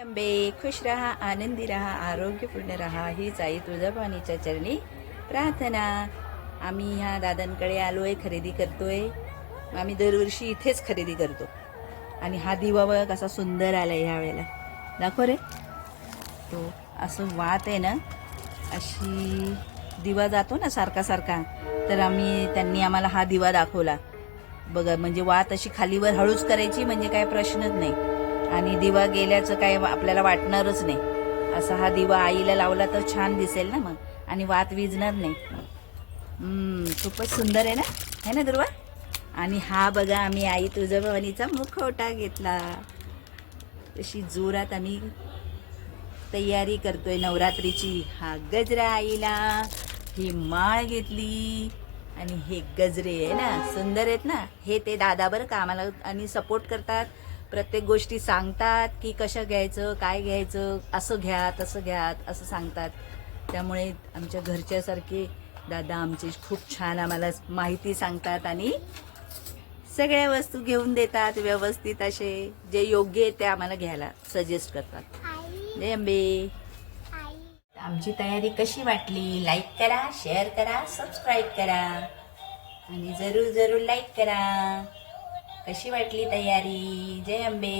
अंबे खुश रहा आनंदी रहा आरोग्यपूर्ण रहा हीच आई तुळजाभवानीच्या चरणी प्रार्थना आम्ही ह्या दादांकडे आलो आहे खरेदी करतोय आम्ही दरवर्षी इथेच खरेदी करतो आणि हा दिवा बघा कसा सुंदर आला आहे ह्या वेळेला दाखव रे तो असं वात आहे ना अशी दिवा जातो ना सारखा सारखा तर आम्ही त्यांनी आम्हाला हा दिवा दाखवला बघा म्हणजे वात अशी खालीवर हळूच करायची म्हणजे काय प्रश्नच नाही आणि दिवा गेल्याचं काय आपल्याला वाटणारच नाही. असा हा दिवा आईला लावला तर छान दिसेल ना मग. आणि वात विजणार नाही. खूपच सुंदर आहे ना? है ना दुर्वा? आणि हा बघा आम्ही आई तुळजाभवानीचा मुखवटा घेतला. तशी जोरात आम्ही तयारी करतोय नवरात्रीची. हा गजरा आईला ही माळ घेतली. आणि हे गजरे आहे ना? सुंदर आहेत ना? हे ते दादा बरं का आम्हाला आणि सपोर्ट करतात. प्रत्येक गोष्टी सांगतात की कसं घ्यायचं काय घ्यायचं असं घ्या तसं घ्या असं सांगतात. त्यामुळे आमच्या घरच्यासारखे दादा आमचे खूप छान आम्हाला माहिती सांगतात आणि सगळ्या वस्तू घेऊन देतात व्यवस्थित असे. जे योग्य आहे ते आम्हाला घ्यायला सजेस्ट करतात. जय अंबे आमची तयारी कशी वाटली? लाईक करा शेअर करा सबस्क्राईब करा. आणि जरूर जरूर लाईक करा. कशी वाटली तयारी जय अंबे